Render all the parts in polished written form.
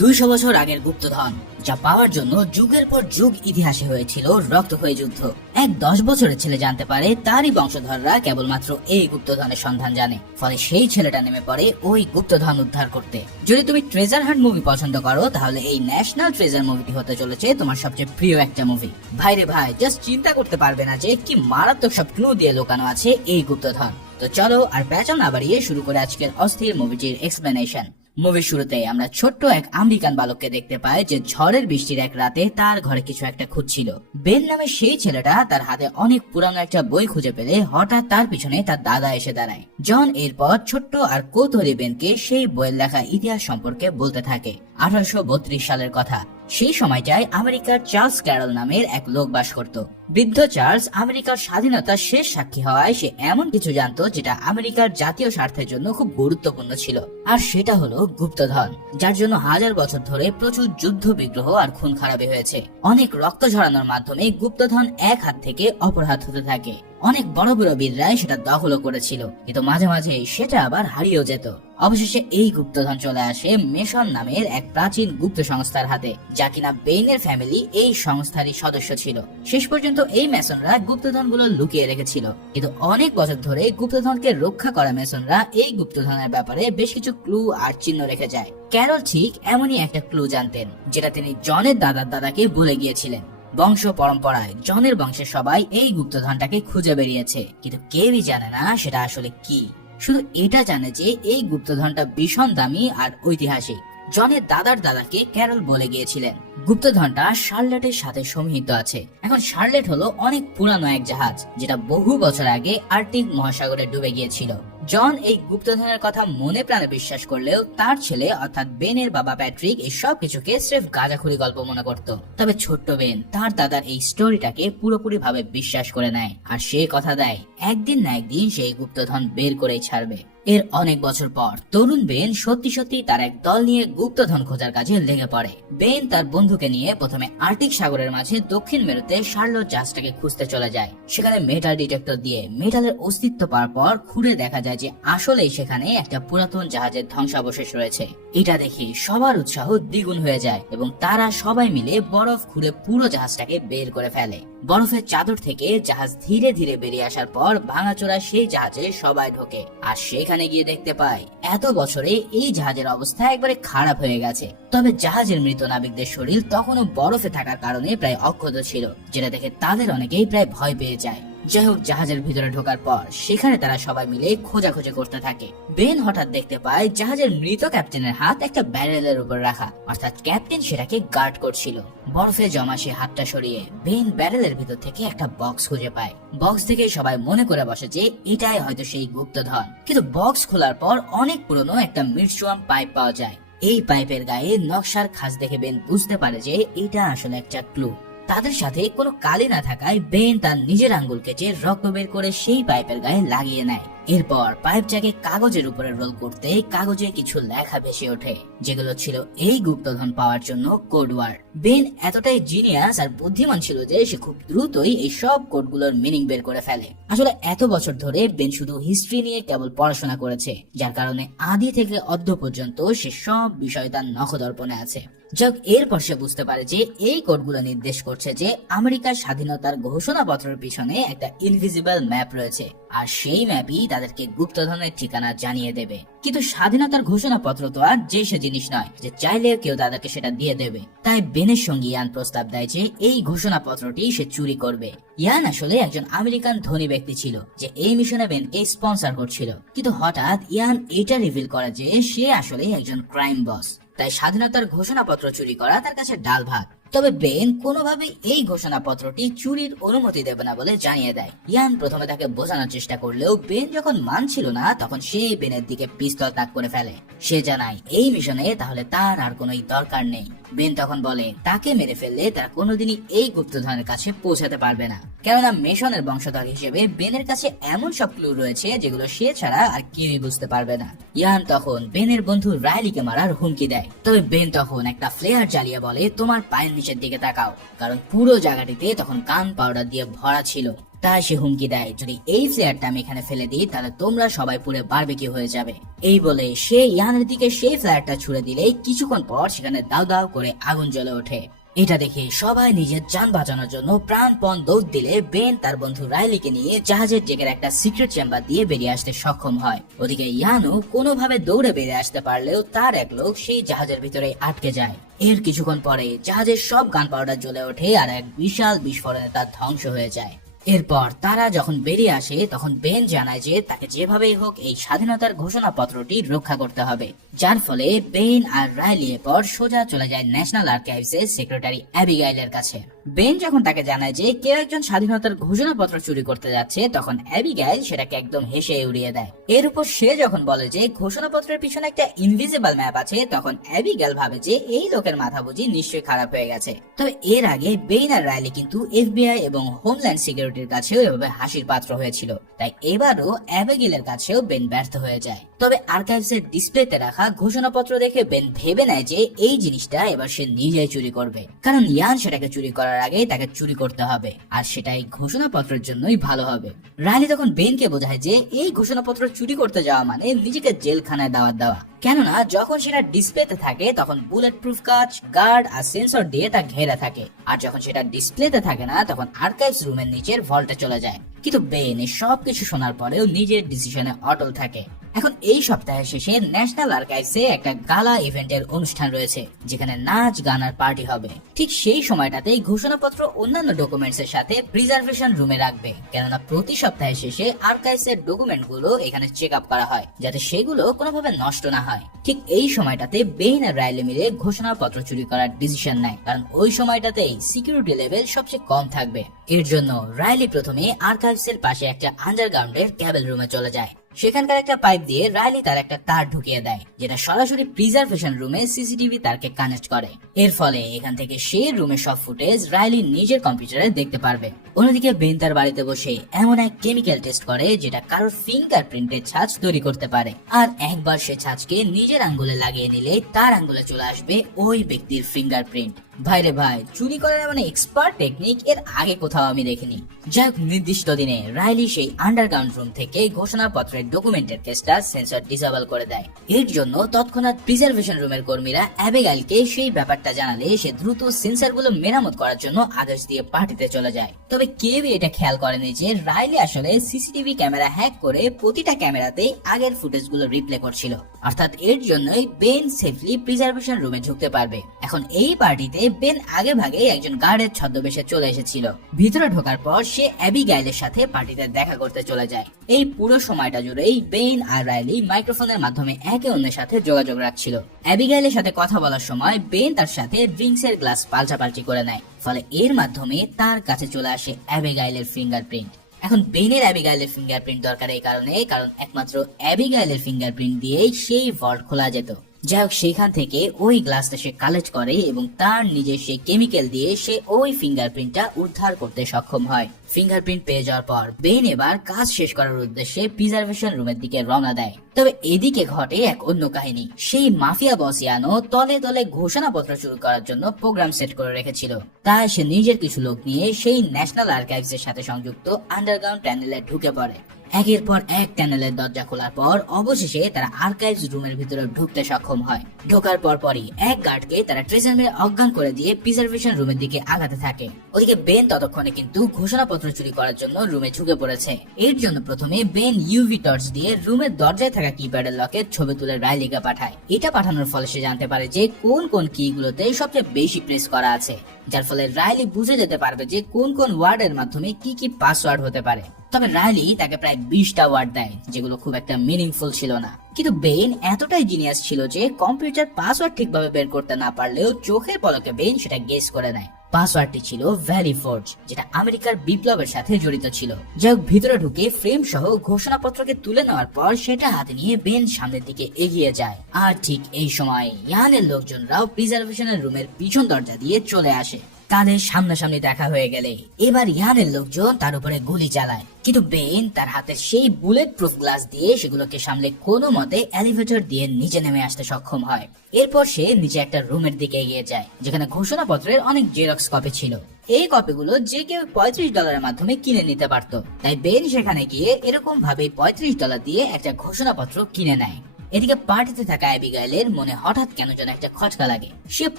200 বছর আগের গুপ্তধন, যা পাওয়ার জন্য যুগের পর যুগ ইতিহাসে হয়েছিল রক্তক্ষয়ী যুদ্ধ। এক 10 বছরের ছেলে জানতে পারে তারই বংশধররা কেবলমাত্র এই গুপ্তধনের সন্ধান জানে, ফলে সেই ছেলেটা নেমে পড়ে ওই গুপ্তধন উদ্ধার করতে। যদি তুমি ট্রেজার হান্ট মুভি পছন্দ করো, তাহলে এই ন্যাশনাল ট্রেজার মুভিটি হতে চলেছে তোমার সবচেয়ে প্রিয় একটা মুভি। ভাইরে ভাই, জাস্ট চিন্তা করতে পারবে না যে কি মারাত্মক সব ক্লু দিয়ে লুকানো আছে এই গুপ্তধন। তো চলো আর পেঁচা না বাড়িয়ে শুরু করে আজকের অস্থির মুভিটির এক্সপ্লেনেশন। মুভির শুরুতে আমরা ছোট্ট এক আমেরিকান বালককে দেখতে পাই যে ঝড়ের বৃষ্টির এক রাতে তার ঘরে কিছু একটা খুঁজছিল। বেন নামে সেই ছেলেটা তার হাতে অনেক পুরানো একটা বই খুঁজে পেলে হঠাৎ তার পিছনে তার দাদা এসে দাঁড়ায়। জন এরপর ছোট্ট আর কৌতূহলী বেনকে সেই বইয়ের লেখা ইতিহাস সম্পর্কে বলতে থাকে। 1832 সালের কথা। সেই সময়টায় আমেরিকার চার্লস ক্যারল নামের এক লোক বাস করত। বৃদ্ধ চার্লস আমেরিকার স্বাধীনতার শেষ সাক্ষী হওয়ায় সে এমন কিছু জানতো যেটা আমেরিকার জাতীয় স্বার্থের জন্য খুব গুরুত্বপূর্ণ ছিল, আর সেটা হলো গুপ্তধন, যার জন্য 1000 বছর ধরে প্রচুর যুদ্ধ বিগ্রহ আর খুন খারাপি হয়েছে। অনেক রক্ত ঝরানোর মাধ্যমে গুপ্তধন এক হাত থেকে অপর হাত হতে থাকে। অনেক বড় বড় বীররাই সেটা দখলও করেছিল, কিন্তু মাঝে মাঝে সেটা আবার হারিয়েও যেত। অবশেষে এই গুপ্তধন চলে আসে মেসন নামের এক প্রাচীন গুপ্ত সংস্থার হাতে, যা কিনা বেইনের ফ্যামিলি এই সংস্থারই সদস্য ছিল। শেষ পর্যন্ত এই মেসনরা গুপ্তধনগুলো লুকিয়ে রেখেছিল, কিন্তু অনেক বছর ধরে গুপ্তধনকে রক্ষা করা মেসনরা এই গুপ্তধনের ব্যাপারে বেশ কিছু ক্লু আর চিহ্ন রেখে যায়। ক্যারল ঠিক এমনই একটা ক্লু জানতেন, যেটা তিনি জনের দাদার দাদাকে বলে গিয়েছিলেন। বংশ পরম্পরায় জনের বংশের সবাই এই গুপ্তধনটাকে খুঁজে বেরিয়েছে, কিন্তু কেউই জানে না সেটা আসলে কি। শুধু এটা জানে যে এই গুপ্তধনটা ভীষণ দামি আর ঐতিহাসিক। জনের দাদার দাদাকে ক্যারল বলে গিয়েছিলেন গুপ্তধনটা শার্লেটের সাথে সমিহিত আছে। এখন শার্লেট হলো অনেক পুরানো এক জাহাজ, যেটা বহু বছর আগে আর্কটিক মহাসাগরে ডুবে গিয়েছিল। জন এই গুপ্তধনের কথা মনে প্রাণে বিশ্বাস করলেও তার ছেলে অর্থাৎ বেনের বাবা প্যাট্রিক এই সব কিছুকে স্রেফ গাঁজাখুরি গল্প মনে করত। তবে ছোট্ট বেন তার দাদার এই স্টোরিটাকে পুরোপুরি ভাবে বিশ্বাস করে নেয়, আর সে কথা দেয় একদিন না একদিন সেই গুপ্তধন বের করেই ছাড়বে। এর অনেক বছর পর তরুণ বেন সত্যি সত্যি তার এক দল নিয়ে গুপ্তধন খোঁজার কাজে লেগে পড়ে। বেন তার বন্ধুকে নিয়ে প্রথমে আর্কটিক সাগরের মাঝে দক্ষিণ মেরুতে শার্লট জাহাজটাকে খুঁজতে চলে যায়। সেখানে মেটাল ডিটেক্টর দিয়ে মেটালের অস্তিত্ব পাওয়ার পর খুঁড়ে দেখা যায় যে আসলেই সেখানে একটা পুরাতন জাহাজের ধ্বংসাবশেষ রয়েছে। এটা দেখে সবার উৎসাহ দ্বিগুণ হয়ে যায় এবং তারা সবাই মিলে বরফ খুঁড়ে পুরো জাহাজটাকে বের করে ফেলে। বরফের চাদর থেকে জাহাজ ধীরে ধীরে বেরিয়ে আসার পর ভাঙাচোরা সেই জাহাজে সবাই ঢোকে, আর সেখানে গিয়ে দেখতে পায় এত বছরে এই জাহাজের অবস্থা একবারে খারাপ হয়ে গেছে। তবে জাহাজের মৃত নাবিকদের শরীর তখনও বরফে থাকার কারণে প্রায় অক্ষত ছিল, যেটা দেখে তাদের অনেকেই প্রায় ভয় পেয়ে যায়। যাই হোক, জাহাজের ভিতরে ঢোকার পর সেখানে তারা সবাই মিলে খোঁজাখুঁজি করতে থাকে। বেন হঠাৎ দেখতে পায় জাহাজের মৃত ক্যাপ্টেনের হাত একটা ব্যারেলের উপর রাখা, অর্থাৎ ক্যাপ্টেন সেটাকে গার্ড করছিল। বরফে জমা সে হাতটা সরিয়ে বেন ব্যারেলের ভিতর থেকে একটা বক্স খুঁজে পায়। বক্স থেকে সবাই মনে করে বসে যে এটাই হয়তো সেই গুপ্তধন, কিন্তু বক্স খোলার পর অনেক পুরনো একটা মিডসুয়াম পাইপ পাওয়া যায়। এই পাইপের গায়ে নকশার খাঁজ দেখে বেন বুঝতে পারে যে এটা আসলে একটা ক্লু। তাদের সাথে কোনো কালি না থাকায় বেন তার নিজের আঙ্গুল কেটে রক্ত বের করে সেই পাইপের গায়ে লাগিয়ে নেয়। এরপর পাইপটাকে কাগজের উপরে রোল করতে কাগজে কিছু লেখা ভেসে ওঠে, যেগুলো ছিল এই গুপ্তধন পাওয়ার জন্য কোড ওয়ার্ড। বেন এতটাই জিনিয়াস আর বুদ্ধিমান ছিল যে সে খুব দ্রুতই এই সব কোডগুলোর মিনিং বের করে ফেলে। আসলে এত বছর ধরে বেন শুধু হিস্ট্রি নিয়ে কেবল পড়াশোনা করেছে, যার কারণে আদি থেকে অদ্য পর্যন্ত সে সব বিষয় তার নখদর্পণে আছে। যাক, এরপর সে বুঝতে পারে যে এই কোডগুলো নির্দেশ করছে যে আমেরিকার স্বাধীনতার ঘোষণাপত্রের পিছনে একটা ইনভিজিবল ম্যাপ রয়েছে, আর সেই ম্যাপই তাদেরকে গুপ্তধনের ঠিকানা জানিয়ে দেবে। কিন্তু স্বাধীনতার ঘোষণাপত্র তো আর যে সে জিনিস নয় যে চাইলে কেউ তাদেরকে সেটা দিয়ে দেবে। তাই বেনের সঙ্গে ইয়ান প্রস্তাব দেয় যে এই ঘোষণাপত্রটি সে চুরি করবে। ইয়ান আসলে একজন আমেরিকান ধনী ব্যক্তি ছিল যে এই মিশনে বেনকে স্পন্সর করছিল, কিন্তু হঠাৎ ইয়ান এটা রিভিল করে যে সে আসলে একজন ক্রাইম বস। তাই স্বাধীনতার ঘোষণাপত্র চুরি করা তার কাছে ডাল ভাত। তবে বেন কোনোভাবেই এই ঘোষণাপত্রটি চুরির অনুমতি দেবে না বলে জানিয়ে দেয়। ইয়ান প্রথমে তাকে বোঝানোর চেষ্টা করলেও বেন যখন মানছিল না, তখন সে বেনের দিকে পিস্তল তাক করে ফেলে। সে জানায় এই মিশনে তাহলে তার আর কোনো দরকার নেই। বেন তখন বলে তাকে মেরে ফেললে তারা কোনোদিনই এই গুপ্তধনের কাছে পৌঁছাতে পারবে না, কেননা মেশনের বংশধর হিসেবে বেনের কাছে এমন সব ক্লু রয়েছে যেগুলো সে ছাড়া আর কেউই বুঝতে পারবে না। ইয়ান তখন বেনের বন্ধু রাইলিকে মারার হুমকি দেয়। তবে বেন তখন একটা ফ্লেয়ার জ্বালিয়ে বলে তোমার পায়ের নিচের দিকে তাকাও, কারণ পুরো জায়গাটিতে তখন গান পাউডার দিয়ে ভরা ছিল। তাই সে হুমকি দেয়, যদি এই ফ্লেয়ারটা আমি এখানে ফেলে দিই তাহলে তোমরা সবাই পুরো বারবিকিউ হয়ে যাবে। এই বলে সে ইয়ানের দিকে সেই ফ্লেয়ারটা ছুড়ে দিলে কিছুক্ষণ পর সেখানে দাউ দাউ করে আগুন জ্বলে ওঠে। এটা দেখে সবাই নিজের যান বাঁচানোর জন্য প্রাণপণ দৌড় দিলে বেন তার বন্ধু রাইলিকে নিয়ে জাহাজের ডেকের একটা সিক্রেট চেম্বার দিয়ে বেরিয়ে আসতে সক্ষম হয়। ওদিকে ইয়ানু কোনোভাবে দৌড়ে বেরিয়ে আসতে পারলেও তার এক লোক সেই জাহাজের ভিতরে আটকে যায়। এর কিছুক্ষণ পরে জাহাজের সব গান পাউডার জ্বলে ওঠে আর এক বিশাল বিস্ফোরণে তার ধ্বংস হয়ে যায়। এরপর তারা যখন বেরিয়ে আসে তখন বেন জানায় যে তাকে যেভাবেই হোক এই স্বাধীনতার ঘোষণাপত্রটি রক্ষা করতে হবে, যার ফলে বেন আর রাইলি এরপর সোজা চলে যায় ন্যাশনাল আর্কাইভস এর সেক্রেটারি অ্যাবিগাইলের কাছে। বেন যখন তাকে জানায় যে কেউ একজন স্বাধীনতার ঘোষণাপত্র চুরি করতে যাচ্ছে, তখন অ্যাবিগাইল সেটাকে একদম হেসে উড়িয়ে দেয়। এর উপর সে যখন বলে যে ঘোষণাপত্রের পিছনে একটা ইনভিজিবল ম্যাপ আছে, তখন অ্যাবিগাইল ভাবে যে এই লোকের মাথা বুঝি নিশ্চয়ই খারাপ হয়ে গেছে। তবে এর আগে বেন আর রাইলি কিন্তু এফবিআই এবং হোমল্যান্ড সিকিউরিটির কাছেও এভাবে হাসির পাত্র হয়েছিল, তাই এবারও অ্যাবিগাইলের কাছেও বেন ব্যর্থ হয়ে যায়। তবে আর্কাইভস এর ডিসপ্লেতে রাখা ঘোষণাপত্র দেখে বেন ভেবে নেয় যে এই জিনিসটা এবার সে নিজেই চুরি করবে, কারণ ইয়ান সেটাকে চুরি করার আগে তাকে চুরি করতে হবে, আর সেটাই ঘোষণাপত্রের জন্যই ভালো হবে। রাইলি তখন বেনকে বোঝায় যে এই ঘোষণাপত্র চুরি করতে যাওয়া মানে নিজেকে জেলখানায় দাওয়াত দেওয়া, কেননা যখন সেটা ডিসপ্লেতে থাকে তখন বুলেট প্রুফ কাঁচ, গার্ড আর সেন্সর দিয়ে তা ঘেরা থাকে, আর যখন সেটা ডিসপ্লেতে থাকে না তখন আর্কাইভস রুমের নিচের ভল্টে চলে যায়। কিন্তু বেন এই সবকিছু শোনার পরেও নিজের ডিসিশনে অটল থাকে। এখন এই সপ্তাহের শেষে ন্যাশনাল আর্কাইভসে একটা গালা ইভেন্টের অনুষ্ঠান রয়েছে, যেখানে নাচ গান আর পার্টি হবে। ঠিক সেই সময়টাতেই ঘোষণাপত্র অন্যান্য ডকুমেন্টস এর সাথে প্রিজার্ভেশন রুমে রাখবে, কেননা প্রতি সপ্তাহের শেষে আর্কাইভস এর ডকুমেন্ট গুলো এখানে চেক আপ করা হয়, যাতে সেগুলো কোনোভাবে নষ্ট না হয়। ঠিক এই সময়টাতে বেন আর রাইলি মিলে ঘোষণাপত্র চুরি করার ডিসিশন নেয়, কারণ ওই সময়টাতেই সিকিউরিটি লেভেল সবচেয়ে কম থাকবে। এর জন্য রাইলি প্রথমে আর্কাইভস এর পাশে একটা আন্ডারগ্রাউন্ডের ক্যাবেল রুমে চলে যায়। সেখানকার একটা পাইপ দিয়ে রাইলি তার একটা তার ঢুকিয়ে দেয়, যেটা সরাসরি প্রিজার্ভেশন রুমে সিসিটিভি তারকে কানেক্ট করে। এর ফলে এখান থেকে সে রুমের সব ফুটেজ রাইলি নিজের কম্পিউটারে দেখতে পারবে। অন্যদিকে বেন তার বাড়িতে বসে এমন এক কেমিক্যাল টেস্ট করে যেটা কারোর ফিঙ্গারপ্রিন্টের ছাঁচ তৈরি করতে পারে, আর একবার সে ছাঁচকে নিজের আঙ্গুলে লাগিয়ে নিলে তার আঙ্গুলে চলে আসবে ওই ব্যক্তির ফিঙ্গারপ্রিন্ট। ভাইরে ভাই, চুরি করার মানে এক্সপার্ট টেকনিক এর আগে কোথাও আমি দেখিনি। যাই হোক, নির্দিষ্ট দিনে রাইলি সেই আন্ডারগ্রাউন্ড রুম থেকে ঘোষণাপত্রের ডকুমেন্টের কেসটা সেন্সর ডিসেবল করে দেয়। এর জন্য তৎক্ষণাৎ প্রিজার্ভেশন রুমের কর্মীরা অ্যাবিগাইলকে সেই ব্যাপারটা জানালে সে দ্রুত সেন্সর গুলো মেরামত করার জন্য আদেশ দিয়ে পার্টিতে চলে যায়। তবে কেউই এটা খেয়াল করেনি যে রাইলি আসলে সিসিটিভি ক্যামেরা হ্যাক করে প্রতিটা ক্যামেরাতেই আগের ফুটেজ গুলো রিপ্লে করছিল, অর্থাৎ এর জন্যই বেন সেফলি প্রিজার্ভেশন রুমে ঢুকতে পারবে। এখন এই পার্টিতে বেন আগে ভাগে একজন গার্ডের ছদ্মবেশে চলে এসেছিল। ভিতরে ঢোকার পর সে অ্যাবিগাইলের সাথে পার্টিতে দেখা করতে চলে যায়। এই পুরো সময়টা জুড়েই বেন আর রাইলি মাইক্রোফোনের মাধ্যমে একে অন্যের সাথে যোগাযোগ রাখছিল। অ্যাবিগাইলের সাথে কথা বলার সময় বেন তার সাথে ড্রিঙ্কস এর গ্লাস পাল্টাপাল্টি করে নেয়, ফলে এর মাধ্যমে তার কাছে চলে আসে অ্যাবিগাইলের ফিঙ্গারপ্রিন্ট। এখন বেনের অ্যাবিগাইলের ফিঙ্গারপ্রিন্ট দরকার এই কারণে, কারণ একমাত্র অ্যাবিগাইলের ফিঙ্গারপ্রিন্ট দিয়েই সেই ভল্ট খোলা যেত। যাই হোক, সেখান থেকে ওই গ্লাসটা সে কালেক্ট করে এবং তার নিজের সেই কেমিক্যাল দিয়ে সে ওই ফিঙ্গারপ্রিন্টটা উদ্ধার করতে সক্ষম হয়। ফিঙ্গারপ্রিন্ট পেয়ে যাওয়ার পর বেন এবার কাজ শেষ করার উদ্দেশ্যে প্রিজার্ভেশন রুমের দিকে রওনা দেয়। তবে এদিকে ঘটে এক অন্য কাহিনী। সেই মাফিয়া বস ইয়ানো তলে তলে ঘোষণাপত্র শুরু করার জন্য প্রোগ্রাম সেট করে রেখেছিল, তাই সে নিজের কিছু লোক নিয়ে সেই ন্যাশনাল আর্কাইভস এর সাথে সংযুক্ত আন্ডারগ্রাউন্ড টানেলে ঢুকে পড়ে। একের পর এক টানেলের দরজা খোলার পর অবশেষে তারা আর্কাইভস রুমের ভিতরে ঢুকতে সক্ষম হয়। ঢোকার পরই এক গার্ডকে তারা ট্রেজার মেরে অজ্ঞান করে দিয়ে প্রিজার্ভেশন রুমের দিকে আগাতে থাকে। ওদিকে বেন ততক্ষণে কিন্তু ঘোষণাপত্র চুরি করার জন্য রুমে ঢুকে পড়েছে। এর জন্য প্রথমে বেন ইউভি টর্চ দিয়ে রুমের দরজায় থাকা কিপ্যাডের লকের ছবি তুলে রাইলিকে পাঠায়। এটা পাঠানোর ফলে সে জানতে পারে যে কোন কোন কি গুলোতে সবচেয়ে বেশি প্রেস করা আছে, যার ফলে রাইলি বুঝে যেতে পারবে যে কোন কোন ওয়ার্ডের মাধ্যমে কি কি পাসওয়ার্ড হতে পারে। তবে রাইলি তাকে প্রায় 20টা ওয়ার্ড দেয়, যেগুলো খুব একটা মিনিংফুল ছিল না। কিন্তু বেন এতটাই জিনিয়াস ছিল যে কম্পিউটার পাসওয়ার্ড ঠিকভাবে বের করতে না পারলেও চোখের পলকে বেন সেটা গেস করে নেয়। পাসওয়ার্ডটি ছিল ভ্যালি ফোর্জ, যেটা আমেরিকার বিপ্লবের সাথে জড়িত ছিল। যাই হোক, ভিতরে ঢুকে ফ্রেম সহ ঘোষণাপত্রকে তুলে নেওয়ার পর সেটা হাতে নিয়ে বেন সামনের দিকে এগিয়ে যায়। আর ঠিক এই সময় ইয়ানের লোকজনরাও প্রিজার্ভেশনের রুমের পিছন দরজা দিয়ে চলে আসে। তাদের সামনাসামনি দেখা হয়ে গেলে এবার ইয়ানের লোকজন তার উপরে গুলি চালায়, কিন্তু বেন তার হাতের সেই বুলেট প্রুফ গ্লাস দিয়ে সেগুলোকে সামলে কোনো মতে এলিভেটর দিয়ে নিচে নেমে আসতে সক্ষম হয়। এরপর সে নিচে একটা রুমের দিকে এগিয়ে যায়, যেখানে ঘোষণাপত্রের অনেক জেরক্স কপি ছিল। এই কপিগুলো যে কেউ $35 মাধ্যমে কিনে নিতে পারত, তাই বেন সেখানে গিয়ে এরকম ভাবে $35 দিয়ে একটা ঘোষণাপত্র কিনে নেয়। এদিকে পার্টিতে থাকা অ্যাবিগাইলের মনে হঠাৎ কেন যেন একটা খটকা লাগে। সে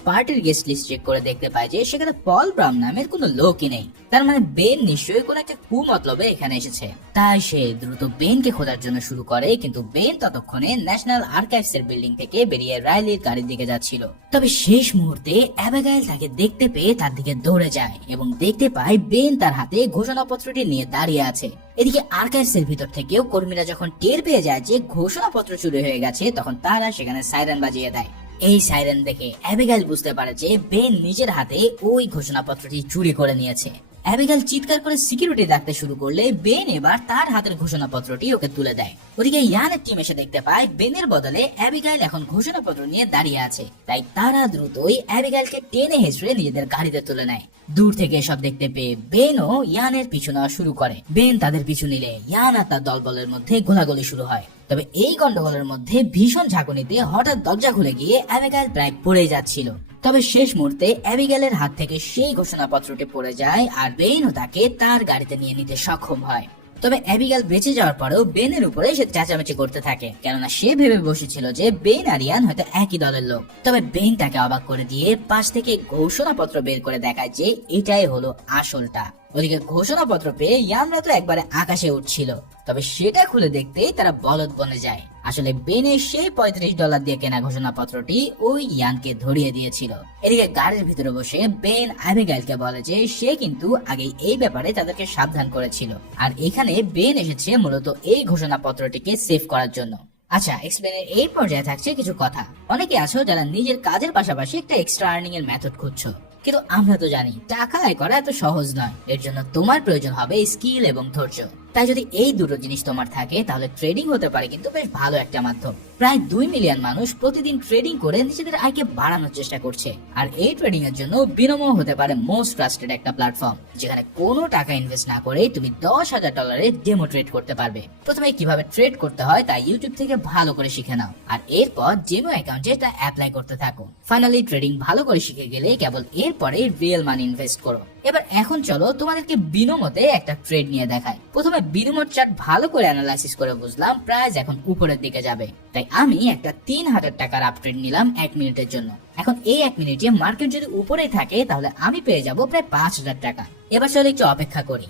পার্টির গেস্ট লিস্ট চেক করে দেখতে পায় যে সেখানে পল ব্রাউন নামের কোনো লোকই নেই। তার মানে বেন নিশ্চয়ই কোনো একটা কুমতলবে এখানে এসেছে। তাই সে দ্রুত বেনকে খোঁজার জন্য শুরু করে, কিন্তু বেন ততক্ষণে ন্যাশনাল আর্কাইভস এর বিল্ডিং থেকে বেরিয়ে রাইলির গাড়ির দিকে যাচ্ছিল। তবে শেষ মুহূর্তে অ্যাবিগাইল তাকে দেখতে পেয়ে তার দিকে দৌড়ে যায় এবং দেখতে পায় বেন তার হাতে ঘোষণাপত্রটি নিয়ে দাঁড়িয়ে আছে। এদিকে আর্কাইভস এর ভিতর থেকেও কর্মীরা যখন টের পেয়ে যায় যে ঘোষণাপত্র চুরি হয়ে গেছে, তখন তারা সেখানে সাইরেন বাজিয়ে দেয়। এই সাইরেন দেখে অ্যাবিগাইল বুঝতে পারে যে বেন নিজের হাতে ওই ঘোষণাপত্রটি চুরি করে নিয়েছে। অ্যাবিগাইল চিৎকার করে সিকিউরিটি ডাকতে শুরু করলে বেন এবার তার হাতের ঘোষণাপত্রটি ওকে তুলে দেয়। ওদিকে ইয়ানের টিম এসে দেখতে পায় বেনের বদলে অ্যাবিগাইল এখন ঘোষণাপত্র নিয়ে দাঁড়িয়ে আছে, তাই তারা দ্রুতই অ্যাবিগাইলকে টেনে হেঁচড়ে নিজেদের গাড়িতে তুলে নেয়। দূর থেকে সব দেখতে পেয়ে বেনও ইয়ানের পিছু নেওয়া শুরু করে। বেন তাদের পিছু নিলে ইয়ান আর তার দলবলের মধ্যে গোলাগুলি শুরু হয়। তবে এই গন্ডগোলের মধ্যে ভীষণ ঝাঁকুনিতে হঠাৎ দরজা খুলে গিয়ে অ্যাবিগাইল প্রায় পড়ে যাচ্ছিল। তবে শেষ মুহূর্তে অ্যাবিগাইলের হাত থেকে সেই ঘোষণাপত্রটি পড়ে যায় আর বেনও তাকে তার গাড়িতে নিয়ে নিতে সক্ষম হয়। তবে অ্যাবিগাইল বেঁচে যাওয়ার পরেও বেনের উপরে সে চেঁচামেচি করতে থাকে, কেননা সে ভেবে বসেছিল যে বেন আর ইয়ান হয়তো একই দলের লোক। তবে বেন তাকে অবাক করে দিয়ে পাশ থেকে ঘোষণাপত্র বের করে দেখায় যে এটাই হলো আসলটা। ওদিকে ঘোষণাপত্র পেয়ে ইয়ানরা তো একবারে আকাশে উঠছিল, তবে সেটা খুলে দেখতেই তারা বলদ বনে যায়। আসলে বেনের সেই $35 দিয়ে কেনা ঘোষণাপত্রটি ওই ইয়ানকে ধরিয়ে দিয়েছিল। এদিকে গাড়ির ভিতরে বসে বেন অ্যাবিগাইলকে বলে যে সে কিন্তু আগে এই ব্যাপারে তাদেরকে সাবধান করেছিল, আর এখানে বেন এসেছে মূলত এই ঘোষণাপত্রটিকে সেভ করার জন্য। আচ্ছা, এক্সপ্লেনের এই পর্যায়ে থাকছে কিছু কথা। অনেকে আছো যারা নিজের কাজের পাশাপাশি একটা এক্সট্রা আর্নিং এর মেথড খুঁজছো, কিন্তু আমরা তো জানি টাকা আয় করা এত সহজ নয়। এর জন্য তোমার প্রয়োজন হবে স্কিল এবং ধৈর্য। তাই যদি এই দুটো জিনিস তোমার থাকে তাহলে ট্রেডিং হতে পারে কিন্তু বেশ ভালো একটা মাধ্যম। প্রায় 2 মিলিয়ন মানুষ প্রতিদিন ট্রেডিং করে নিজেদের আয়কে বাড়ানোর চেষ্টা করছে, আর এই ট্রেডিং এর জন্য বিনিময় হতে পারে মোস্ট ট্রাস্টেড একটা প্ল্যাটফর্ম, যেখানে কোনো টাকা ইনভেস্ট না করে তুমি $10,000 ডেমো ট্রেড করতে পারবে। প্রথমে কিভাবে ট্রেড করতে হয় তা ইউটিউব থেকে ভালো করে শিখে নাও, আর এরপর ডেমো অ্যাকাউন্টে তা অ্যাপ্লাই করতে থাকো। ফাইনালি ট্রেডিং ভালো করে শিখে গেলে কেবল এরপরে রিয়েল মানি ইনভেস্ট করো। এবার এখন চলো তোমাদেরকে বিনিময়ে একটা ট্রেড নিয়ে দেখাই। প্রথমে বিনিময় চার্ট ভালো করে অ্যানালাইসিস করে বুঝলাম প্রাইস এখন উপরের দিকে যাবে, তাই আমি একটা 3,000 টাকার আপ ট্রেড নিলাম 1 মিনিটের জন্য। এখন এই 1 মিনিটে মার্কেট যদি উপরে থাকে তাহলে আমি পেয়ে যাব প্রায় 5,000 টাকা। এবার চলো একটু অপেক্ষা করি।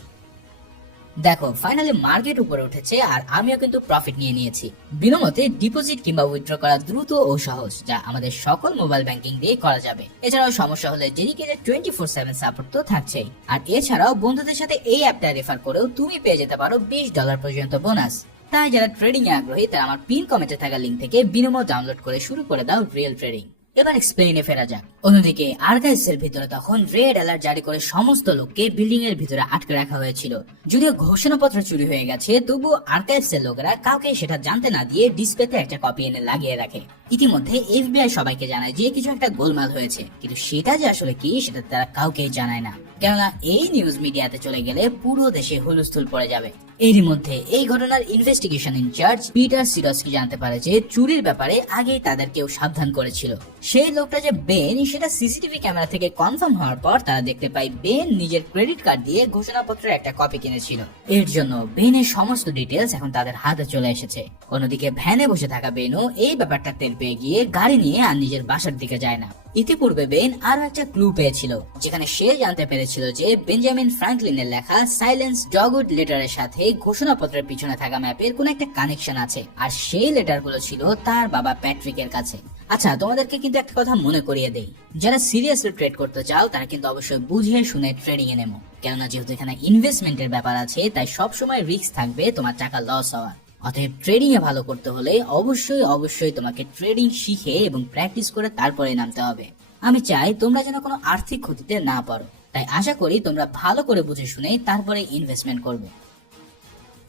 দেখো ফাইনালি মার্কেট উপরে উঠেছে আর আমিও কিন্তু প্রফিট নিয়ে নিয়েছি। বিনিময়ে ডিপোজিট কিংবা উইথড্র করা দ্রুত ও সহজ, যা আমাদের সকল মোবাইল ব্যাংকিং দিয়ে করা যাবে। এছাড়াও সমস্যা হলে ডেডিকেটেড 24/7 সাপোর্ট তো থাকছেই। আর এছাড়াও বন্ধুদের সাথে এই অ্যাপটা রেফার করেও তুমি পেয়ে যেতে পারো $20 পর্যন্ত বোনাস। তাই যারা ট্রেডিং এ আগ্রহী তারা আমার পিন কমেন্টে থাকা লিঙ্ক থেকে বিনিময় ডাউনলোড করে শুরু করে দাও রিয়েল ট্রেডিং। এবার এক্সপ্লেইনে ফেরা যাক। অন্যদিকে আর্কাইভস এর ভিতরে তখন রেড অ্যালার্ট জারি করে সমস্ত লোককে বিল্ডিং এর ভিতরে আটকে রাখা হয়েছিল। যদিও ঘোষণাপত্র চুরি হয়ে গেছে, তবুও আর্কাইভস এর লোকেরা কাউকে সেটা জানতে না দিয়ে ডিসপ্লেতে একটা কপি এনে লাগিয়ে রাখে। ইতিমধ্যে এফবিআই সবাইকে জানায় যে কিছু একটা গোলমাল হয়েছে, কিন্তু সেটা যে আসলে কি সেটা তারা কাউকেই জানায় না, কেননা এই নিউজ মিডিয়াতে চলে গেলে পুরো দেশে হুলস্থুল পড়ে যাবে। এরই মধ্যে এই ঘটনার ইনভেস্টিগেশন ইনচার্জ পিটার সিরস্কি জানতে পারে যে চুরির ব্যাপারে আগেই তাদের কেউ সাবধান করেছিল। সেই লোকটা যে বেন সেটা সিসিটিভি ক্যামেরা থেকে কনফার্ম হওয়ার পর তারা দেখতে পায় বেন নিজের ক্রেডিট কার্ড দিয়ে ঘোষণাপত্রের একটা কপি কিনেছিল। এর জন্য বেনের সমস্ত ডিটেলস এখন তাদের হাতে চলে এসেছে। অন্যদিকে ভ্যানে বসে থাকা বেনও এই ব্যাপারটা টের পেয়ে গিয়ে গাড়ি নিয়ে আর নিজের বাসার দিকে যায় না। ইতিপূর্বে বেন আরো একটা ক্লু পেয়েছিল, যেখানে সে জানতে পেরেছিল যে বেঞ্জামিন ফ্রাঙ্কলিনের লেখা সাইলেন্স ডগউড লেটারের সাথে ঘোষণাপত্রের পিছনে থাকা ম্যাপের কোন একটা কানেকশন আছে, আর সেই লেটারগুলো ছিল তার বাবা প্যাট্রিকের কাছে। আচ্ছা, তোমাদেরকে কিন্তু একটা কথা মনে করিয়ে দেই, যারা সিরিয়াসলি ট্রেড করতে চাও তারা কিন্তু অবশ্যই বুঝে শুনে ট্রেডিং এ নেমো, কেননা যেহেতু এখানে ইনভেস্টমেন্টের ব্যাপার আছে তাই সবসময় রিস্ক থাকবে তোমার টাকা লস হওয়ার। অতএব ট্রেডিং এ ভালো করতে হলে অবশ্যই তোমাকে ট্রেডিং শিখে এবং প্র্যাকটিস করে তারপরে নামতে হবে। আমি চাই তোমরা যেন কোনো আর্থিক ক্ষতিতে না পড়ো, তাই আশা করি তোমরা ভালো করে বুঝে শুনে তারপরে ইনভেস্টমেন্ট করবে।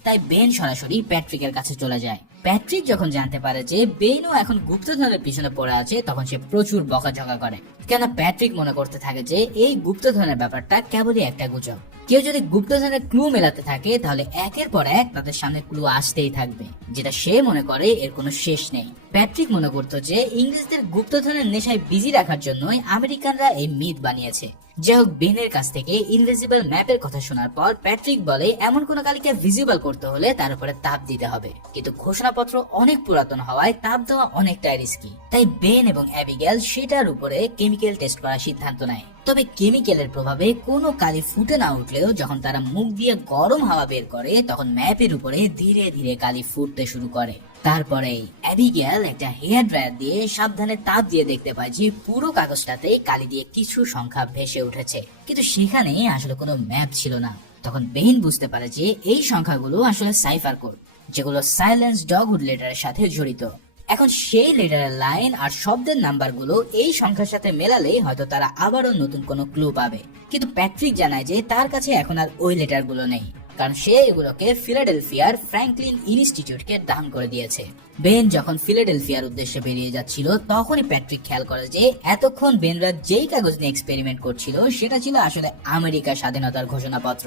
তাই বেন সরাসরি প্যাট্রিকের কাছে চলে যায়। প্যাট্রিক যখন জানতে পারে যে বেনও এখন গুপ্তধনের পিছনে পড়ে আছে, তখন সে প্রচুর বকাঝকা করে, কেন প্যাট্রিক মনে করতে থাকে যে এই গুপ্তধনের ব্যাপারটা কেবলই একটা গুজব। কেউ যদি গুপ্তধনের ক্লু মেলাতে থাকে তাহলে একের পর এক তাদের সামনে ক্লু আসতেই থাকবে, যেটা সে মনে করে এর কোনো শেষ নেই। প্যাট্রিক মনে করতো যে ইংরেজদের গুপ্তধনের নেশায় বিজি রাখার জন্যই আমেরিকানরা এই মিথ বানিয়েছে। যাই হোক, বেনের কাছ থেকে ইনভিজিবল ম্যাপের কথা শোনার পর প্যাট্রিক বলে এমন কোন কালিকে ভিজিবল করতে হলে তার উপরে তাপ দিতে হবে, কিন্তু ঘোষণাপত্র অনেক পুরাতন হওয়ায় তাপ দেওয়া অনেকটাই রিস্কি। তাই বেন এবং অ্যাবিগেল সেটার উপরে কেমিক্যাল টেস্ট করার সিদ্ধান্ত নেয়। তবে কেমিক্যালের প্রভাবে কোনো কালি ফুটে না উঠলেও যখন তারা মুখ দিয়ে গরম হাওয়া বের করে তখন ম্যাপের উপরে ধীরে ধীরে কালি ফুটতে শুরু করে। তারপরে অ্যাবিগেল একটা হেয়ার ড্রায়ার দিয়ে সাবধানে তাপ দিয়ে দেখতে পায় যে পুরো কাগজটাতে কালি দিয়ে কিছু সংখ্যা ভেসে উঠেছে, কিন্তু সেখানে আসলে কোনো ম্যাপ ছিল না। তখন বেন বুঝতে পারে যে এই সংখ্যাগুলো আসলে সাইফার কোড, যেগুলো সাইলেন্স ডগউড লেটারের সাথে জড়িত। এখন সেই লেটারের লাইন আর শব্দের নাম্বারগুলো এই সংখ্যার সাথে মেলালে হয়তো তারা আবারও নতুন কোনো ক্লু পাবে। কিন্তু প্যাট্রিক জানায় যে তার কাছে এখন আর ওই লেটারগুলো নেই, কারণ সে এগুলোকে ফিলাডেলফিয়ার ফ্র্যাঙ্কলিন ইনস্টিটিউটকে দান করে দিয়েছে। বেন যখন ফিলাডেলফিয়ার উদ্দেশ্যে বেরিয়ে যাচ্ছিল তখনই প্যাট্রিক খেয়াল করে যে এতক্ষণ বেনরা যেই কাগজ নিয়ে এক্সপেরিমেন্ট করছিল সেটা ছিল আসলে আমেরিকা স্বাধীনতার ঘোষণাপত্র।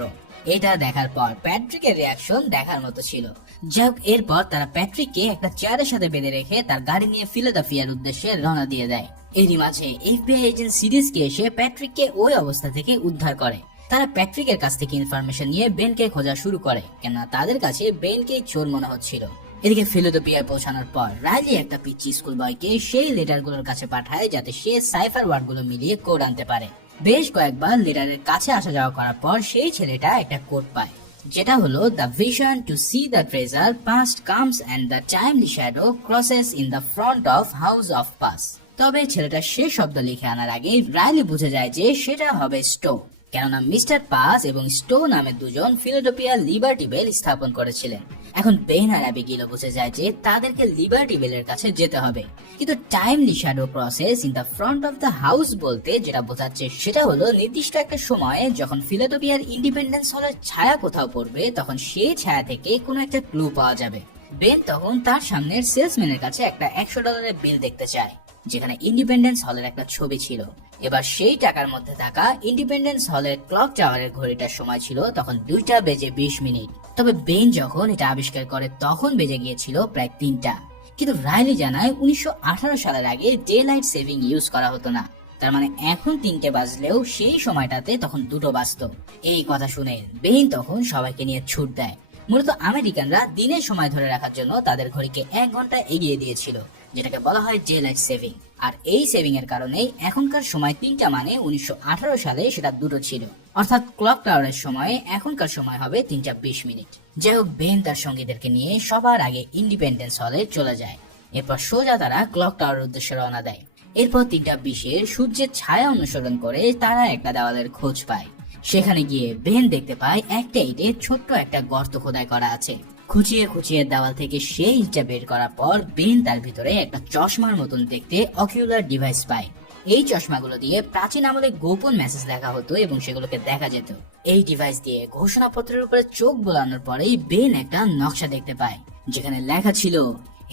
এটা দেখার পর প্যাট্রিকের রিয়াকশন দেখার মতো ছিল। যাই হোক, এরপর তারা প্যাট্রিককে একটা চেয়ারের সাথে বেঁধে রেখে তার গাড়ি নিয়ে ফিলাডেলফিয়ার উদ্দেশ্যে রওনা দিয়ে দেয়। এরই মাঝে এফবিআই এজেন্ট সিরিজকে এসে প্যাট্রিককে ওই অবস্থা থেকে উদ্ধার করে। তারা প্যাট্রিকের কাছ থেকে ইনফরমেশন নিয়ে বেনকে খোঁজা শুরু করে, কেননা তাদের কাছে বেনকেই চোর মনে হচ্ছিল। এদিকে ফিলাডেলফিয়ায় পৌঁছানোর পর রাইলি একটা পিচ্চি স্কুল বয়কে সেই লেটারগুলোর কাছে পাঠায় যাতে সে সাইফার ওয়ার্ডগুলো মিলিয়ে কোড আনতে পারে। বেশ কয়েকবার লেটারের কাছে আসা যাওয়া করার পর সেই ছেলেটা একটা কোড পায়, যেটা হলো the vision to see the treasure past comes and the timely shadow crosses in the front of house of pass. তবে ছেলেটা সে শব্দ লিখে আনার আগে রাইলি বুঝে যায় যে সেটা হবে স্টো, কেননা মিস্টার পাস এবং স্টো নামের দুজন ফিলাডেলফিয়া লিবার্টি বেল স্থাপন করেছিলেন। এখন বেন আর অ্যাবিগেলও বুঝে যায় যে তাদেরকে লিবার্টি বেলের কাছে যেতে হবে, কিন্তু timely shadow process in the front of the house বলতে যেটা বোঝাচ্ছে সেটা হলো নির্দিষ্ট একটা সময়ে যখন ফিলাডেলফিয়ার ইন্ডিপেন্ডেন্স হলের ছায়া কোথাও পড়বে তখন সেই ছায়া থেকে কোনো একটা ক্লু পাওয়া যাবে। বেন তখন তার সামনের সেলসম্যানের কাছে একটা $100 বিল দেখতে চায়, যেখানে ইন্ডিপেন্ডেন্স হলের একটা ছবি ছিল। এবার সেই টাকার মধ্যে থাকা ইন্ডিপেন্ডেন্স হলের ক্লক টাওয়ারের ঘড়িটার সময় ছিল তখন 2:20 তবে বেন যখন এটা আবিষ্কার করে তখন বেজে গিয়েছিল প্রায় 3টা। কিন্তু রাইলি জানায় 1918 সালের আগে ডে লাইট সেভিং ইউজ করা হতো না, তার মানে এখন 3টে বাজলেও সেই সময়টাতে তখন 2টো বাজতো। এই কথা শুনে বেন তখন সবাইকে নিয়ে ছুট দেয়। মূলত আমেরিকানরা দিনের সময় ধরে রাখার জন্য তাদের ঘড়িকে 1 ঘন্টা এগিয়ে দিয়েছিল, যেটাকে বলা হয় ডে লাইট সেভিং। আর এই সেভিং এর কারণে এখনকার সময় 3টা মানে 1918 সালে সেটা 2টো ছিল, অর্থাৎ ক্লক টাওয়ারের সময় এখনকার সময় হবে 3:20। যাই হোক, বেন তার সঙ্গীদেরকে নিয়ে সবার আগে ইন্ডিপেন্ডেন্স হলে চলে যায়। এরপর সোজা তারা ক্লক টাওয়ারের উদ্দেশ্যে রওনা দেয়। এরপর 3:20 সূর্যের ছায়া অনুসরণ করে তারা একটা দেওয়ালের খোঁজ পায়। সেখানে গিয়ে বেন দেখতে পায় একটা ইটে ছোট্ট একটা গর্ত খোদাই করা আছে। খুঁচিয়ে খুঁচিয়ে দেওয়াল থেকে সেই ইটটা বের করার পর বেন তার ভিতরে একটা চশমার মতন দেখতে অকিউলার ডিভাইস পায়। এই চশমাগুলো দিয়ে প্রাচীন আমলে গোপন মেসেজ লেখা হতো এবং সেগুলোকে দেখা যেত। এই ডিভাইস দিয়ে ঘোষণাপত্রের উপরে চোখ বোলানোর পরেই বেন একটা নকশা দেখতে পায়, যেখানে লেখা ছিল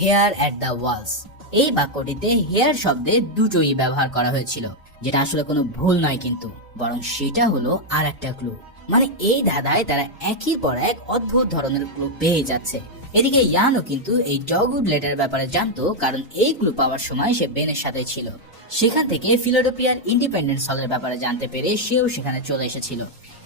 হেয়ার এট দ্য ওয়ালস। এই বাক্যটিতে হেয়ার শব্দে 2টোই ব্যবহার করা হয়েছিল, যেটা আসলে কোনো ভুল নয়, কিন্তু বরং সেটা হলো আর একটা ক্লু। মানে এই ধাঁধায় তারা একের পর এক অদ্ভুত ধরনের ক্লু পেয়ে যাচ্ছে। এদিকে ইয়ানও কিন্তু এই ডগউড লেটার ব্যাপারে জানতো, কারণ এই ক্লু পাওয়ার সময় সে বেনের সাথে ছিল। সেখান থেকে ফিলাডেলফিয়ার ইন্ডিপেন্ডেন্স হলের ব্যাপারে জানতে পেরে সেও সেখানে চলে এসেছিল।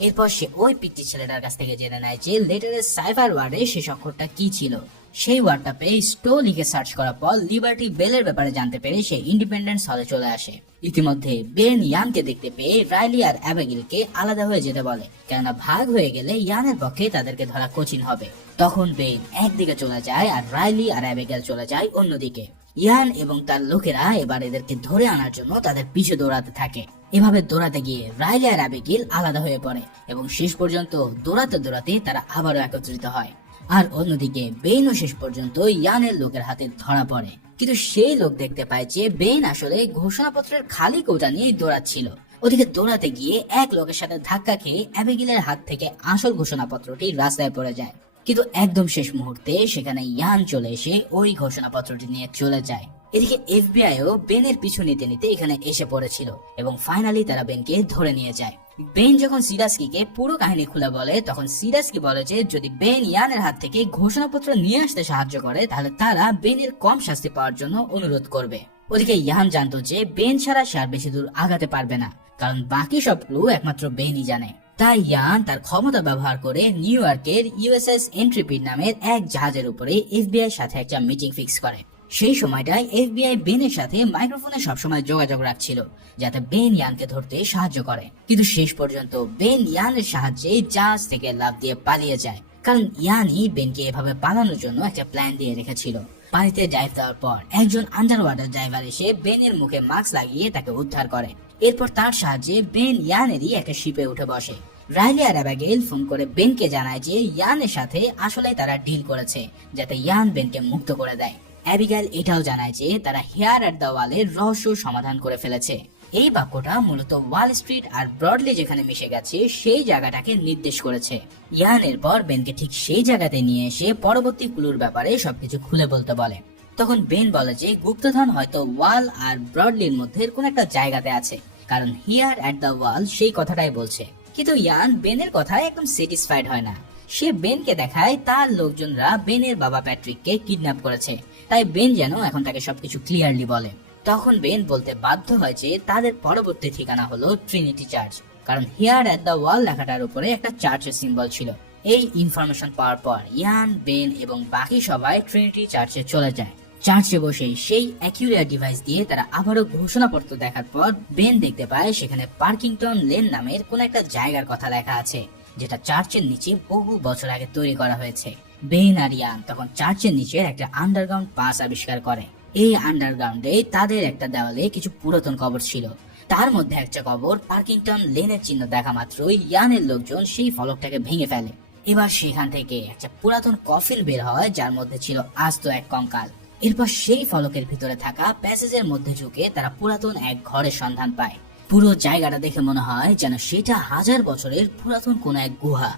এরপর সে ওই পিচ্চি ছেলেটার কাছ থেকে জেনে নেয় যে লেটারের সাইফার ওয়ার্ডে শেষ অক্ষরটা কি ছিল। সেই ওয়ার্ডটা পেয়ে স্টো লিখে সার্চ করার পর লিবার্টি বেলের ব্যাপারে জানতে পেরে সে ইন্ডিপেন্ডেন্স হলে চলে আসে। ইতিমধ্যে বেন ইয়ানকে দেখতে পেয়ে রাইলি আর অ্যাবিগেলকে আলাদা হয়ে যেতে বলে, কেননা ভাগ হয়ে গেলে ইয়ানের পক্ষে তাদেরকে ধরা কঠিন হবে। তখন বেন একদিকে চলে যায় আর রাইলি আর অ্যাবিগেল চলে যায় অন্যদিকে। ইয়ান এবং তার লোকেরা এবার এদেরকে ধরে আনার জন্য তাদের পিছু দৌড়াতে থাকে। এভাবে দৌড়াতে গিয়ে রাইলি আর অ্যাবিগেল আলাদা হয়ে পড়ে এবং শেষ পর্যন্ত দৌড়াতে দৌড়াতে তারা আবারও একত্রিত হয়। আর অন্যদিকে বেনও শেষ পর্যন্ত ইয়ানের লোকের হাতে ধরা পড়ে। কিন্তু সেই লোক দেখতে পায় যে বেন আসলে ঘোষণাপত্রের খালি কৌটা নিয়ে দৌড়াচ্ছিল। ওদিকে দৌড়াতে গিয়ে এক লোকের সাথে ধাক্কা খেয়ে অ্যাবিগেলের হাত থেকে আসল ঘোষণাপত্রটি রাস্তায় পড়ে যায়। কিন্তু একদম শেষ মুহূর্তে সেখানে ইয়ান চলে এসে ওই ঘোষণাপত্রটি নিয়ে চলে যায়। এদিকে এফবিআইও বেনের পিছু নিতে নিতে এখানে এসে পড়েছিল এবং ফাইনালি তারা বেনকে ধরে নিয়ে যায়। বেন যখন সিরাস্কিকে পুরো কাহিনী খুলে বলে তখন সিরাস্কি বলে যে যদি বেন ইয়ানের হাত থেকে ঘোষণাপত্র নিয়ে আসতে সাহায্য করে তাহলে তারা বেনের কম শাস্তি পাওয়ার জন্য অনুরোধ করবে। ওদিকে ইয়ান জানতো যে বেন ছাড়া সে আর বেশি দূর আগাতে পারবে না, কারণ বাকি সব ক্লু একমাত্র বেনই জানে। তাই ইয়ান তার ক্ষমতা ব্যবহার করে নিউ ইয়র্কের ইউএসএস এন্ট্রিপিড নামের এক জাহাজের উপরে এফবিআই এর সাথে একটা মিটিং ফিক্স করে। সেই সময়টায় এফবিআই বেনের সাথে মাইক্রোফোনে সবসময় যোগাযোগ রাখছিল যাতে বেন ইয়ানকে ধরতে সাহায্য করে, কিন্তু শেষ পর্যন্ত বেন ইয়ানের সাহায্যে জাহাজ থেকে লাফ দিয়ে পালিয়ে যায়, কারণ ইয়ানই বেনকে এভাবে পালানোর জন্য একটা প্ল্যান দিয়ে রেখেছিল। পানিতে ডাইভ দেওয়ার পর একজন আন্ডার ওয়াটার ড্রাইভার এসে বেনের মুখে মাস্ক লাগিয়ে তাকে উদ্ধার করে। এরপর তার সাহায্যে বেন ইয়ানেরই একটা শিপে উঠে বসে। রাইলি আর অ্যাবিগেল ফোন করে বেনকে জানায় যে ইয়ানের সাথে আসলে তারা ডিল করেছে যাতে ইয়ান বেনকে মুক্ত করে দেয়। অ্যাবিগেল এটাও জানায় যে তারা হেয়ার অ্যাট দ্য ওয়ালের রহস্য সমাধান করে ফেলেছে। এই বাক্যটা মূলত ওয়াল স্ট্রিট আর ব্রডলি যেখানে মিশে গেছে সেই জায়গাটাকে নির্দেশ করেছে। ইয়ান এরপর বেনকে ঠিক সেই জায়গাতে নিয়ে এসে পরবর্তী ক্লুর ব্যাপারে সবকিছু খুলে বলতে বলে। তখন বেন বলে যে গুপ্তধন হয়তো ওয়াল আর ব্রডলির মধ্যে কোন একটা জায়গাতে আছে, কারণ হিয়ার অ্যাট দ্য ওয়াল সেই কথাটাই বলছে। কিন্তু ইয়ান বেনের কথায় একদম স্যাটিসফাইড হয় না। সে বেনকে দেখায় তার লোকজনরা বেনের বাবা প্যাট্রিককে কিডন্যাপ করেছে, তাই বেন যেন এখন তাকে সবকিছু ক্লিয়ারলি বলে। তখন বেন বলতে বাধ্য হয় যে তাদের পরবর্তী ঠিকানা হলো ট্রিনিটি চার্চ, কারণ হিয়ার অ্যাট দ্য ওয়াল লেখাটার উপরে একটা চার্চের সিম্বল ছিল। এই ইনফরমেশন পাওয়ার পর ইয়ান, বেন এবং বাকি সবাই ট্রিনিটি চার্চে চলে যায়। চার্চে বসে সেই অ্যাকিউরিয়া ডিভাইস দিয়ে তারা আবারও ঘোষণাপত্র দেখার পর বেন দেখতে পায় সেখানে পার্কিংটন লেন নামের কোন একটা জায়গার কথা লেখা আছে, যেটা চার্চের নিচে বহু বছর আগে তৈরি করা হয়েছে। বেন আর ইয়ান তখন চার্চের নিচের একটা আন্ডারগ্রাউন্ড পাস আবিষ্কার করে। এই আন্ডারগ্রাউন্ডে তাদের একটা দেওয়ালে কিছু পুরাতন কবর ছিল, তার মধ্যে একটা কবর পার্কিংটন লেনের চিহ্ন দেখা মাত্রই ইয়ানের লোকজন সেই ফলকটাকে ভেঙে ফেলে। এবার সেখান থেকে একটা পুরাতন কফিল বের হয় যার মধ্যে ছিল আস্ত এক কঙ্কাল। এরপর সেই ফলকের ভিতরে থাকা প্যাসেজের মধ্যে ঢুকে তারা পুরাতন এক ঘরের সন্ধান পায়। পুরো জায়গাটা দেখে মনে হয় যেন সেটা হাজার বছরের পুরাতন কোন এক গুহা।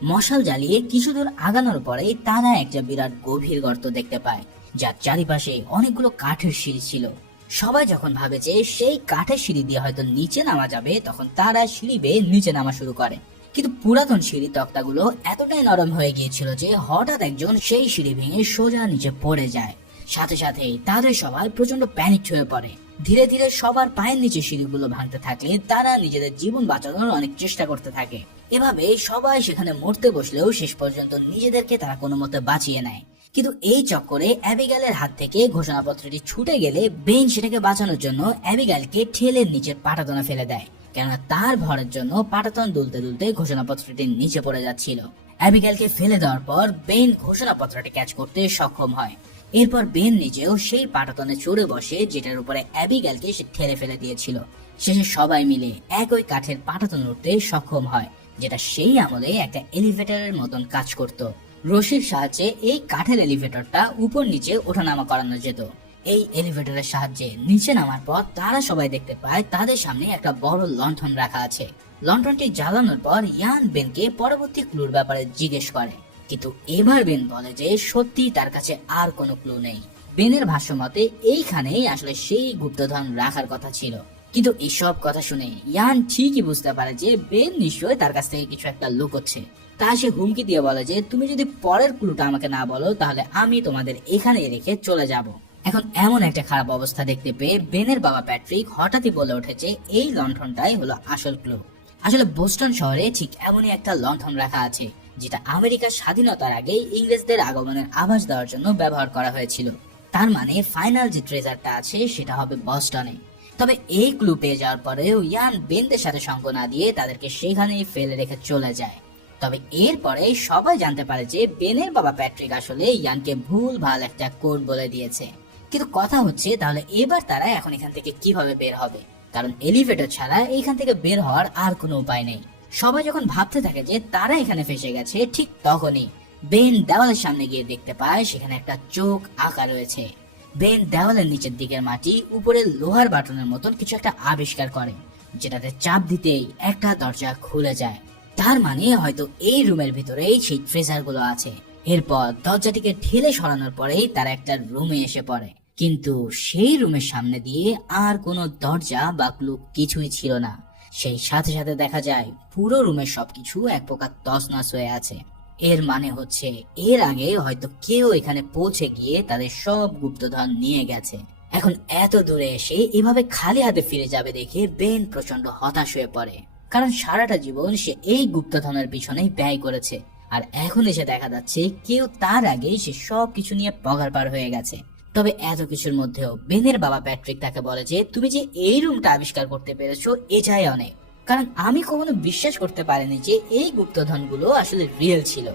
মশাল জ্বালিয়ে কিছু দূর আগানোর পরে তারা একটা বিরাট গভীর গর্ত দেখতে পায়, যার চারিপাশে অনেকগুলো কাঠের সিঁড়ি ছিল। সবাই যখন ভাবে যে সেই কাঠের সিঁড়ি দিয়ে হয়তো নিচে নামা যাবে, তখন তারা সিঁড়ি বেয়ে নিচে নামা শুরু করে। কিন্তু পুরাতন সিঁড়ি তক্তাগুলো এতটাই নরম হয়ে গিয়েছিল যে হঠাৎ একজন সেই সিঁড়ি ভেঙে সোজা নিচে পড়ে যায়। সাথে সাথেই তাদের সবাই প্রচন্ড প্যানিক হয়ে পড়ে। ধীরে ধীরে সবার পায়ের নিচে সিঁড়িগুলো ভাঙতে থাকলে তারা নিজেদের জীবন বাঁচানোর অনেক চেষ্টা করতে থাকে। এভাবে সবাই সেখানে মরতে বসলেও শেষ পর্যন্ত নিজেদেরকে তারা কোনো মতে বাঁচিয়ে নেয়। কিন্তু এই চক্করে অ্যাবিগেলের হাত থেকে ঘোষণাপত্রটি ছুটে গেলে বেন সেটাকে বাঁচানোর জন্য অ্যাবিগেলকে ঠেলের নিচের পাটাতনে ফেলে দেয়, কেননা তার ভরের জন্য পাটাতন দুলতে দুলতে ঘোষণাপত্রটি নিচে পড়ে যাচ্ছিল। অ্যাবিগেলকে ফেলে দেওয়ার পর বেন ঘোষণাপত্রটি ক্যাচ করতে সক্ষম হয়। এরপর বেন নিজেও সেই পাটাতনে চড়ে বসে যেটার উপরে অ্যাবিগেলকে সে ঠেলে ফেলে দিয়েছিল। শেষে সবাই মিলে একই কাঠের পাটাতন উঠতে সক্ষম হয়, যেটা সেই আমলে একটা এলিভেটরের মতন কাজ করত। রশির সাহায্যে এই কাঠের এলিভেটরটা উপর নিচে ওঠানামা করানো যেত। এই এলিভেটরের সাহায্যে নিচে নামার পর তারা সবাই দেখতে পায় তাদের সামনে একটা বড় লণ্ঠন রাখা আছে। লণ্ঠনটি জ্বালানোর পর ইয়ান বেনকে পরবর্তী ক্লুর ব্যাপারে জিজ্ঞেস করে, কিন্তু এবার বেন বলে যে সত্যি তার কাছে আর কোনো ক্লু নেই। বেনের ভাষ্য মতে এইখানেই আসলে সেই গুপ্তধন রাখার কথা ছিল। কিন্তু এসব কথা শুনে ইয়ান ঠিকই বুঝতে পারে যে বেন নিশ্চয়ই তার কাছ থেকে কিছু একটা লুকোচ্ছে। তা সে হুমকি দিয়ে বলে যে তুমি যদি পরের ক্লুটা আমাকে না বলো তাহলে আমি তোমাদের এখানে রেখে চলে যাব। এখন এমন একটা খারাপ অবস্থা দেখতে পেয়ে বেনের বাবা প্যাট্রিক হঠাৎই বলে উঠেছে এই লণ্ঠনটাই হলো আসল ক্লু। আসলে বোস্টন শহরে ঠিক এমনই একটা লণ্ঠন রাখা আছে, যেটা আমেরিকার স্বাধীনতার আগে ইংরেজদের আগমনের আভাস দেওয়ার জন্য ব্যবহার করা হয়েছিল। তার মানে ফাইনাল যে ট্রেজারটা আছে সেটা হবে বস্টনে। তবে এই ক্লু পেয়ে যাওয়ার পরেও ইয়ান বেনদের সাথে সঙ্গ না দিয়ে তাদেরকে সেখানেই ফেলে রেখে চলে যায়। তবে এরপরে সবাই জানতে পারে যে বেনের বাবা প্যাট্রিক আসলে ইয়ানকে ভুল ভাল একটা কোড বলে দিয়েছে। কিন্তু কথা হচ্ছে তাহলে এবার তারা এখন এখান থেকে কিভাবে বের হবে, কারণ এলিভেটর ছাড়া এখান থেকে বের হওয়ার আর কোনো উপায় নেই। সবাই যখন ভাবতে থাকে যে তারা এখানে ফেসে গেছে, ঠিক তখনই বেন দেওয়ালের সামনে গিয়ে দেখতে পায় সেখানে একটা চোখ আঁকা রয়েছে। বেন দেওয়ালের নিচের দিকের মাটি উপরে লোহার বাটনের মতন কিছু একটা আবিষ্কার করে, যেটাতে চাপ দিতেই একটা দরজা খুলে যায়। তার মানে হয়তো এই রুমের ভিতরেই সেই ট্রেজার গুলো আছে। এরপর দরজাটিকে ঠেলে সরানোর পরেই তারা একটা রুমে এসে পড়ে। কিন্তু সেই রুমের সামনে দিয়ে আর কোনো দরজা বা ক্লু কিছুই ছিল না। সেই সাথে সাথে দেখা যায় পুরো রুমের সবকিছু এক প্রকার তছনছ হয়ে আছে। এর মানে হচ্ছে এর আগে হয়তো কেউ এখানে পৌঁছে গিয়ে তাদের সব গুপ্তধন নিয়ে গেছে। এখন এত দূরে এসে এভাবে খালি হাতে ফিরে যাবে দেখে বেন প্রচন্ড হতাশ হয়ে পড়ে, কারণ সারাটা জীবন সে এই গুপ্তধনের পিছনেই ব্যয় করেছে, আর এখন এসে দেখা যাচ্ছে কেউ তার আগে সে সব কিছু নিয়ে পগার পার হয়ে গেছে। তবে এত কিছুর মধ্যেও বেনের বাবা প্যাট্রিক তাকে বলে যে তুমি যে এই রুমটা আবিষ্কার করতে পেরেছো এটাই অনেক, কারণ আমি কখনো বিশ্বাস করতে পারিনি যে এই গুপ্তধনগুলো আসলে রিয়েল ছিল।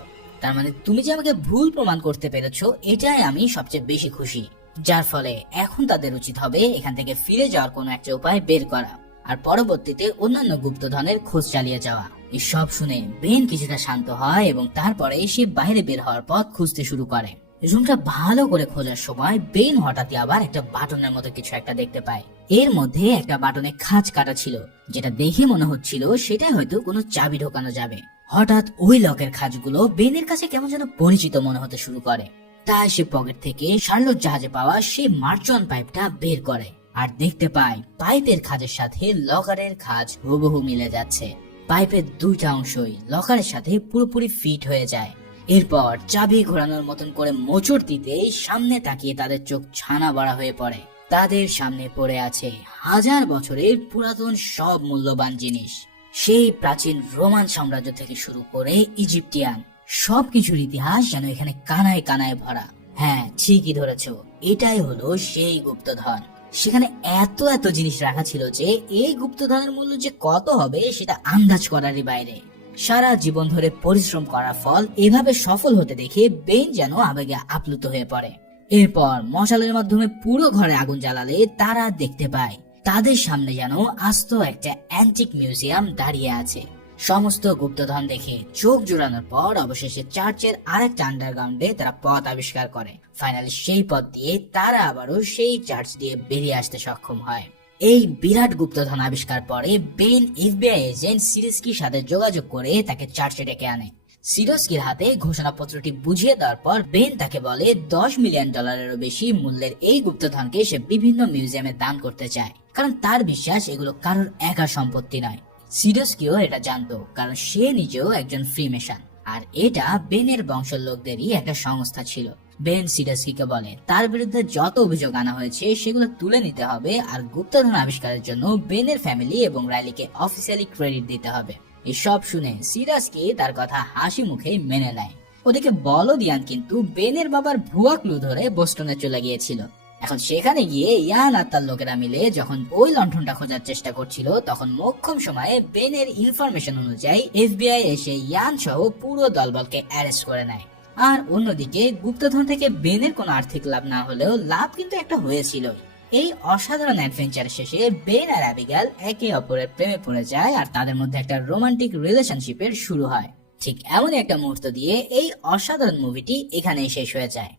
তার মানে তুমি যে আমাকে ভুল প্রমাণ করতে পেরেছো এটাই আমি সবচেয়ে বেশি খুশি। যার ফলে এখন তাদের উচিত হবে এখান থেকে ফিরে যাওয়ার কোনো একটা উপায় বের করা, আর পরবর্তীতে অন্যান্য গুপ্তধনের খোঁজ চালিয়ে যাওয়া। এই সব শুনে বেন কিছুটা শান্ত হয় এবং তারপরে সে বাইরে বের হওয়ার পথ খুঁজতে শুরু করে। রুমটা ভালো করে খোঁজার সময় বেন হঠাৎই আবার একটা বাটনের মতো কিছু একটা দেখতে পায়। এর মধ্যে একটা বাটনে খাঁজ কাটা ছিল, যেটা দেখে মনে হচ্ছিল সেটাই হয়তো কোনো চাবি ঢোকানো যাবে। হঠাৎ ওই লকের খাঁজগুলো বেনের কাছে কেমন যেন পরিচিত মনে হতে শুরু করে। তাই সে পকেট থেকে শার্লট জাহাজে পাওয়া সেই মার্চন পাইপটা বের করে আর দেখতে পায় পাইপের খাঁজের সাথে লকারের খাঁজ হুবহু মিলে যাচ্ছে। পাইপের দুইটা অংশই লকারের সাথে পুরোপুরি ফিট হয়ে যায়। এরপর চাবি ঘোরানোর মতন করে মোচড় দিতেই সামনে তাকিয়ে তাদের চোখ ছানা বড়া হয়ে পড়ে। তাদের সামনে পড়ে আছে 1000 বছরের পুরাতন সব মূল্যবান জিনিস। সেই প্রাচীন রোমান সাম্রাজ্য থেকে শুরু করে ইজিপ্টিয়ান সবকিছুর ইতিহাস যেন এখানে কানায় কানায় ভরা। হ্যাঁ, ঠিকই ধরেছো, এটাই হলো সেই গুপ্তধন। সেখানে এত এত জিনিস রাখা ছিল যে এই গুপ্তধনের মূল্য যে কত হবে সেটা আন্দাজ করারই বাইরে। সারা জীবন ধরে পরিশ্রম করার ফল এভাবে সফল হতে দেখে বেন যেন আবেগে আপ্লুত হয়ে পড়ে। এরপর মশালের মাধ্যমে পুরো ঘরে আগুন জ্বালালে তারা দেখতে পায় তাদের সামনে যেন আস্ত একটা অ্যান্টিক মিউজিয়াম দাঁড়িয়ে আছে। সমস্ত গুপ্তধন দেখে চোখ জোড়ানোর পর অবশেষে চার্চের আরেকটা আন্ডারগ্রাউন্ডে তারা পথ আবিষ্কার করে। ফাইনালি সেই পথ দিয়ে তারা আবারও সেই চার্চ দিয়ে বেরিয়ে আসতে সক্ষম হয়। এই বিরাট গুপ্তধন আবিষ্কার পরে বেন এফবিআই এজেন্ট সিরস্কির সাথে যোগাযোগ করে তাকে চার্চে ডেকে আনে। সিরস্কির হাতে ঘোষণাপত্রটি বুঝিয়ে দেওয়ার পর বেন তাকে বলে $10 মিলিয়ন বেশি মূল্যের এই গুপ্তধনকে সে বিভিন্ন মিউজিয়ামে দান করতে চায়, কারণ তার বিশ্বাস এগুলো কারোর একা সম্পত্তি নয়। সিরস্কিও এটা জানতো, কারণ সে নিজেও একজন ফ্রিমেশন, আর এটা বেনের বংশের লোকদেরই একটা সংস্থা ছিল। বেন সিরস্কিকে বলে তার বিরুদ্ধে যত অভিযোগ আনা হয়েছে সেগুলো তুলে নিতে হবে, আর গুপ্তধন আবিষ্কারের জন্য বেনের ফ্যামিলি এবং রাইলিকে অফিসিয়ালি ক্রেডিট দিতে হবে। এসব শুনে সিরস্কি তার কথা হাসি মুখে মেনে নেয়। ওদিকে বলদিয়ান কিন্তু বেনের বাবার ভুয়া ক্লু ধরে বোস্টনে চলে গিয়েছিল। এখন সেখানে গিয়ে ইয়ান আর তার লোকেরা মিলে যখন ওই লণ্ঠনটা খোঁজার চেষ্টা করছিল, তখন মোক্ষম সময়ে বেনের ইনফরমেশন অনুযায়ী এফবিআই এসে ইয়ান সহ পুরো দলবলকে অ্যারেস্ট করে নেয়। আর অন্যদিকে গুপ্তধন থেকে বেনের কোনো আর্থিক লাভ না হলেও লাভ কিন্তু একটা হয়েছিল। এই অসাধারণ অ্যাডভেঞ্চার শেষে বেন আর অ্যাবিগাল একে অপরের প্রেমে পড়ে যায়, আর তাদের মধ্যে একটা রোমান্টিক রিলেশনশিপের শুরু হয়। ঠিক এমনই একটা মুহূর্ত দিয়ে এই অসাধারণ মুভিটি এখানেই শেষ হয়ে যায়।